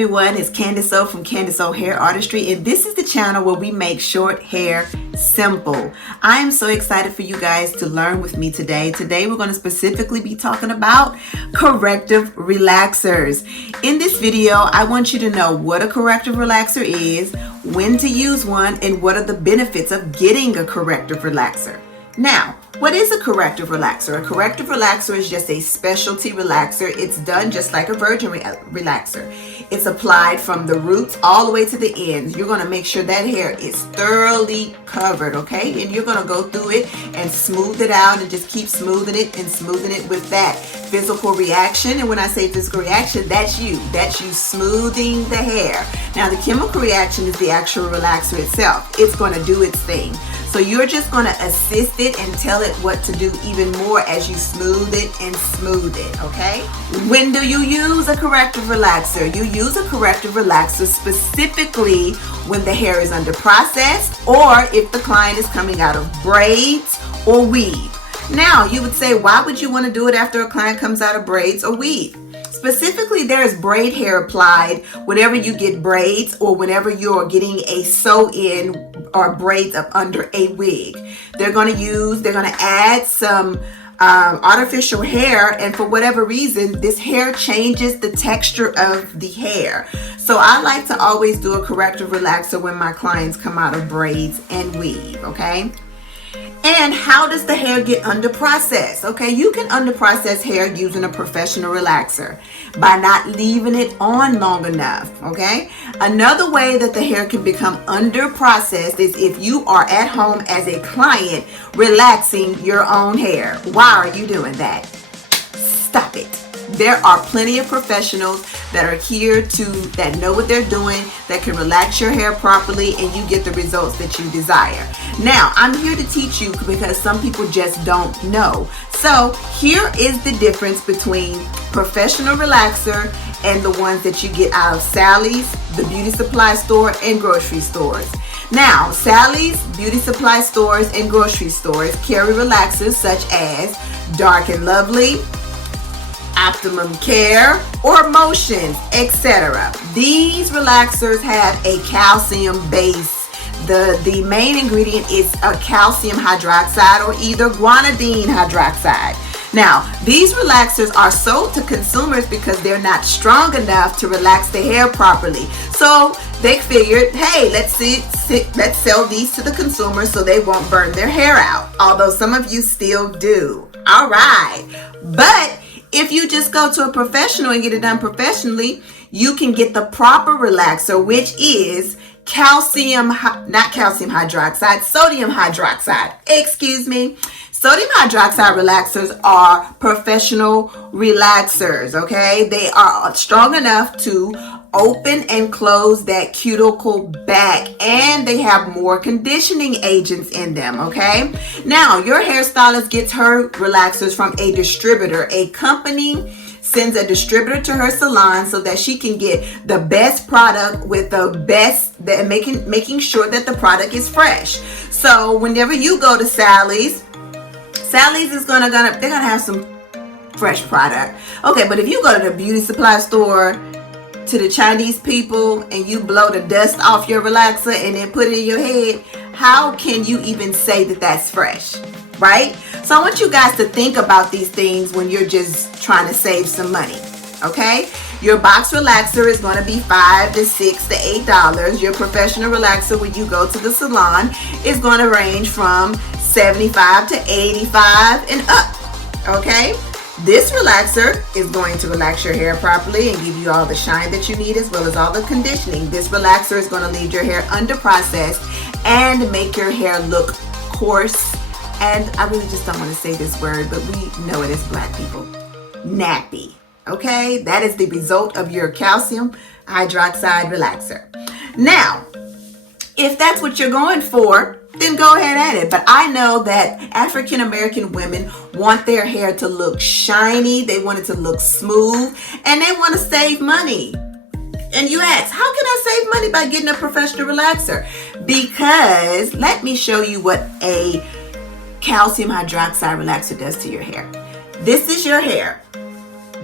everyone, it's Candace O from Candace O Hair Artistry, and this is the channel where we make short hair simple. I am so excited for you guys to learn with me today. Today we're going to specifically be talking about corrective relaxers. In this video, I want you to know what a corrective relaxer is, when to use one, and what are the benefits of getting a corrective relaxer. Now, what is a corrective relaxer? A corrective relaxer is just a specialty relaxer. It's done just like a virgin relaxer. It's applied from the roots all the way to the ends. You're going to make sure that hair is thoroughly covered, okay? And you're going to go through it and smooth it out and just keep smoothing it and smoothing it with that physical reaction. And when I say physical reaction, that's you. That's you smoothing the hair. Now, the chemical reaction is the actual relaxer itself. It's going to do its thing. So you're just going to assist it and tell it what to do even more as you smooth it and smooth it, okay? When do you use a corrective relaxer? You use a corrective relaxer specifically when the hair is under process or if the client is coming out of braids or weave. Now, you would say, why would you want to do it after a client comes out of braids or weave? Specifically, there is braid hair applied whenever you get braids or whenever you're getting a sew-in or braids up under a wig. They're going to add some artificial hair, and for whatever reason, this hair changes the texture of the hair. So I like to always do a corrective relaxer when my clients come out of braids and weave, okay? And how does the hair get under process? Okay, you can under process hair using a professional relaxer by not leaving it on long enough, okay? Another way that the hair can become under processed is if you are at home as a client relaxing your own hair. Why are you doing that? Stop it. There are plenty of professionals that are here that know what they're doing, that can relax your hair properly, and you get the results that you desire. Now, I'm here to teach you because some people just don't know. So here is the difference between professional relaxer and the ones that you get out of Sally's, the beauty supply store, and grocery stores. Now, Sally's, beauty supply stores, and grocery stores carry relaxers such as Dark and Lovely, Optimum Care, or Motions, etc. These relaxers have a calcium base. The main ingredient is a calcium hydroxide or either guanidine hydroxide. Now, these relaxers are sold to consumers because they're not strong enough to relax the hair properly. So they figured, hey, let's sell these to the consumers so they won't burn their hair out. Although some of you still do. All right. But if you just go to a professional and get it done professionally, you can get the proper relaxer, which is sodium hydroxide. Sodium hydroxide relaxers are professional relaxers, okay? They are strong enough to open and close that cuticle back, and they have more conditioning agents in them, okay? Now, your hairstylist gets her relaxers from a distributor. A company sends a distributor to her salon so that she can get the best product with making sure that the product is fresh. So whenever you go to Sally's is they're gonna have some fresh product. Okay, but if you go to the beauty supply store, to the Chinese people, and you blow the dust off your relaxer and then put it in your head, how can you even say that that's fresh, right? So I want you guys to think about these things when you're just trying to save some money, okay? Your box relaxer is going to be $5 to $6 to $8. Your professional relaxer when you go to the salon is going to range from $75 to $85 and up, okay? This relaxer is going to relax your hair properly and give you all the shine that you need as well as all the conditioning. This relaxer is going to leave your hair under processed and make your hair look coarse. And I really just don't want to say this word, but we know it as black people. Nappy. Okay? That is the result of your calcium hydroxide relaxer. Now, if that's what you're going for, then go ahead at it. But I know that African American women want their hair to look shiny, they want it to look smooth, and they want to save money. And you ask, how can I save money by getting a professional relaxer? Because let me show you what a calcium hydroxide relaxer does to your hair. This is your hair.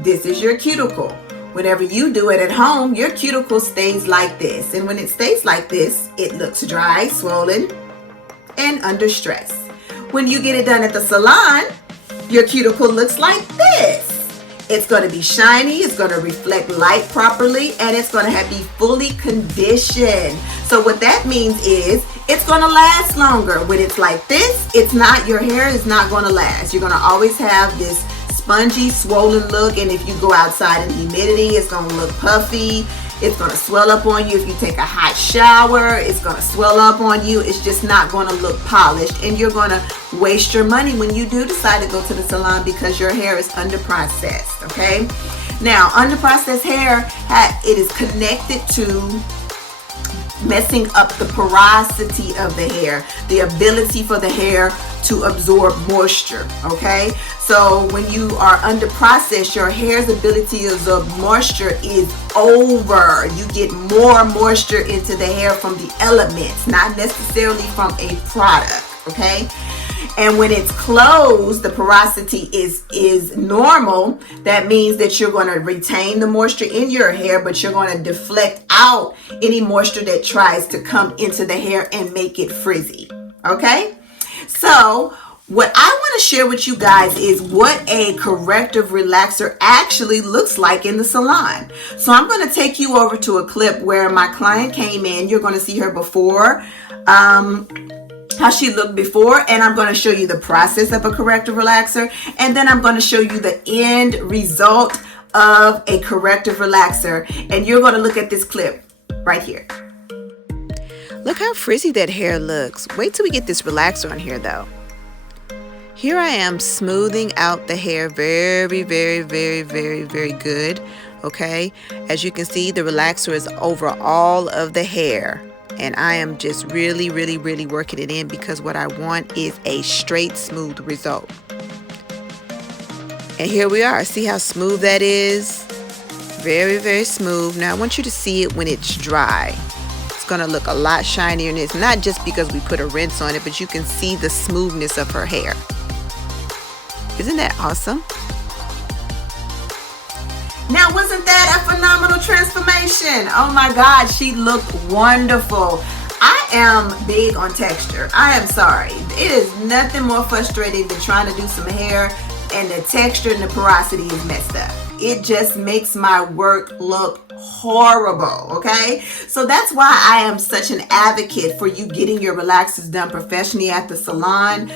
This is your cuticle. Whenever you do it at home, your cuticle stays like this. And when it stays like this, it looks dry, swollen, and under stress. When you get it done at the salon, your cuticle looks like this. It's going to be shiny, it's going to reflect light properly, and it's going to be fully conditioned. So what that means is it's going to last longer. When it's like this, your hair is not going to last. You're going to always have this spongy, swollen look, and if you go outside in humidity, it's going to look puffy. It's going to swell up on you. If you take a hot shower, it's going to swell up on you. It's just not going to look polished, and you're going to waste your money when you do decide to go to the salon because your hair is under-processed, okay? Now, under-processed hair, it is connected to messing up the porosity of the hair, the ability for the hair to absorb moisture, okay? So when you are under process, your hair's ability to absorb moisture is over. You get more moisture into the hair from the elements, not necessarily from a product, okay? And when it's closed, the porosity is normal. That means that you're going to retain the moisture in your hair, but you're going to deflect out any moisture that tries to come into the hair and make it frizzy. Okay? So what I want to share with you guys is what a corrective relaxer actually looks like in the salon. So I'm going to take you over to a clip where my client came in. You're going to see her before, how she looked before, and I'm going to show you the process of a corrective relaxer, and then I'm going to show you the end result of a corrective relaxer, and you're going to look at this clip right here. Look how frizzy that hair looks. Wait till we get this relaxer on here though. Here I am smoothing out the hair very, very, very, very, very good, okay? As you can see, the relaxer is over all of the hair. And I am just really, really, really working it in because what I want is a straight, smooth result. And here we are. See how smooth that is? Very, very smooth. Now I want you to see it when it's dry. It's going to look a lot shinier, and it's not just because we put a rinse on it, but you can see the smoothness of her hair. Isn't that awesome? Now, wasn't that a phenomenal transformation? Oh my God, she looked wonderful. I am big on texture. I am sorry. It is nothing more frustrating than trying to do some hair and the texture and the porosity is messed up. It just makes my work look horrible, okay? So that's why I am such an advocate for you getting your relaxers done professionally at the salon,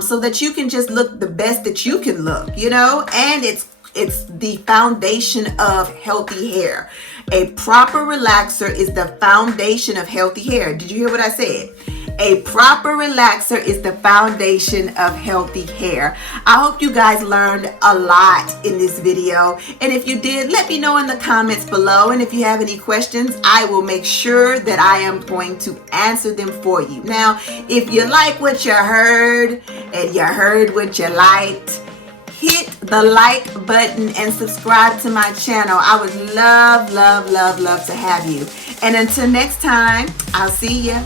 so that you can just look the best that you can look, you know? And it's the foundation of healthy hair. A proper relaxer is the foundation of healthy hair. Did you hear what I said? A proper relaxer is the foundation of healthy hair. I hope you guys learned a lot in this video. And if you did, let me know in the comments below. And if you have any questions, I will make sure that I am going to answer them for you. Now, if you like what you heard and you heard what you liked, hit the like button and subscribe to my channel. I would love, love, love, love to have you. And until next time, I'll see you.